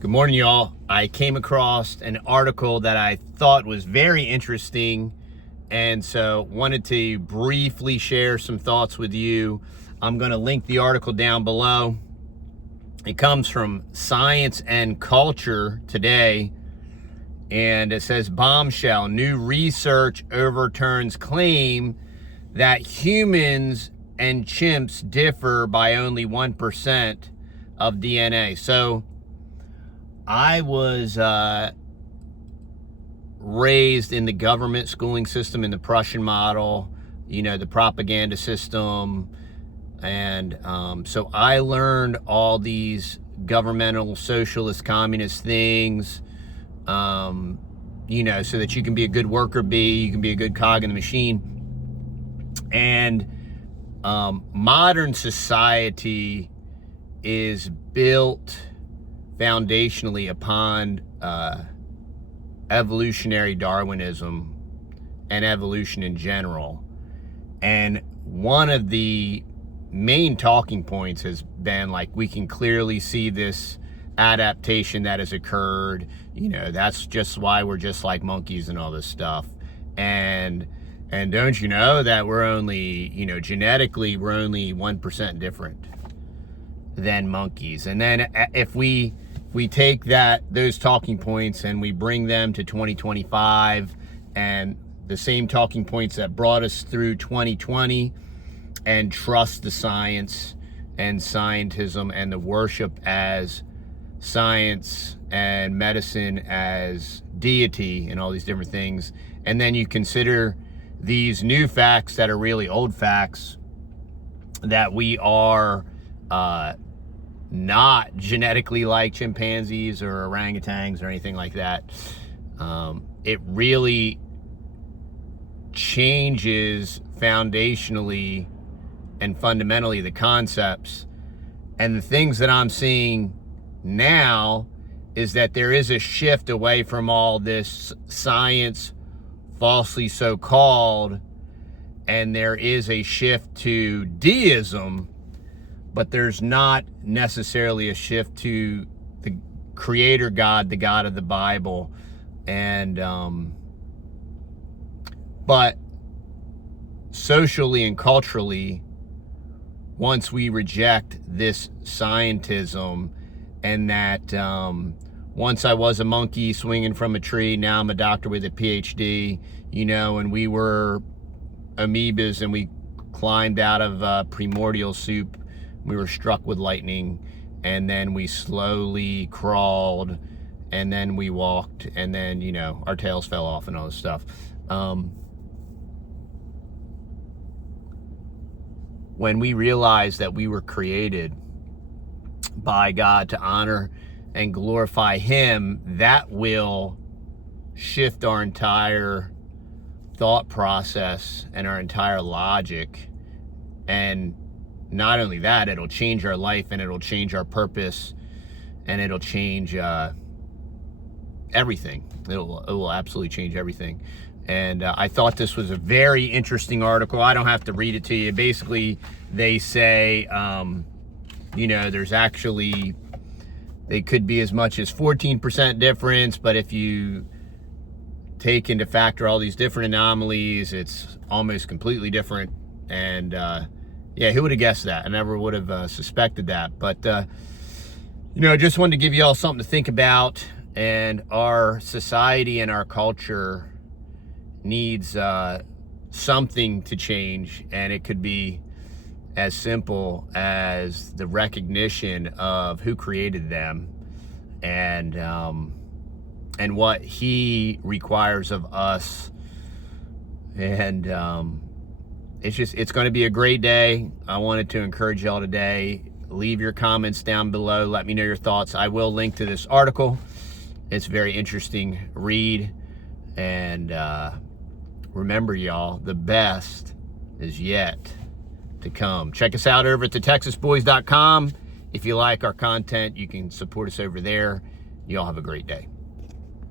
Good morning, y'all. I came across an article that I thought was very interesting, and so wanted to briefly share some thoughts with you. I'm going to link the article down below. It comes from Science and Culture today, and it says, bombshell, new research overturns claim that humans and chimps differ by only 1% of DNA. So I was raised in the government schooling system, in the Prussian model, the propaganda system. And so I learned all these governmental, socialist, communist things, so that you can be a good worker bee, you can be a good cog in the machine. And modern society is built foundationally upon evolutionary Darwinism and evolution in general. And one of the main talking points has been like, we can clearly see this adaptation that has occurred. That's just why we're just like monkeys and all this stuff. And don't you know that we're only, genetically, we're only 1% different than monkeys. And then if we take those talking points and we bring them to 2025, and the same talking points that brought us through 2020, and trust the science and scientism and the worship as science and medicine as deity and all these different things, and then you consider these new facts that are really old facts, that we are not genetically like chimpanzees or orangutans or anything like that, it really changes foundationally and fundamentally the concepts. And the things that I'm seeing now is that there is a shift away from all this science, falsely so-called, and there is a shift to deism, but there's not necessarily a shift to the creator God, the God of the Bible. And but socially and culturally, once we reject this scientism, and that once I was a monkey swinging from a tree, now I'm a doctor with a PhD, and we were amoebas and we climbed out of primordial soup. We were struck with lightning, and then we slowly crawled, and then we walked, and then, our tails fell off and all this stuff. When we realized that we were created by God to honor and glorify Him, that will shift our entire thought process and our entire logic. And not only that, it'll change our life, and it'll change our purpose, and it'll change everything. It will absolutely change everything. And I thought this was a very interesting article. I don't have to read it to you. Basically, they say, there's actually, they could be as much as 14% difference, but if you take into factor all these different anomalies, it's almost completely different. And yeah, who would have guessed that? I never would have suspected that. But, just wanted to give you all something to think about. And our society and our culture needs something to change, and it could be as simple as the recognition of who created them, and what He requires of us. And it's going to be a great day. I wanted to encourage y'all today. Leave your comments down below. Let me know your thoughts. I will link to this article. It's a very interesting read. And remember, y'all, the best is yet to come. Check us out over at TheTexasBoys.com. If you like our content, you can support us over there. Y'all have a great day.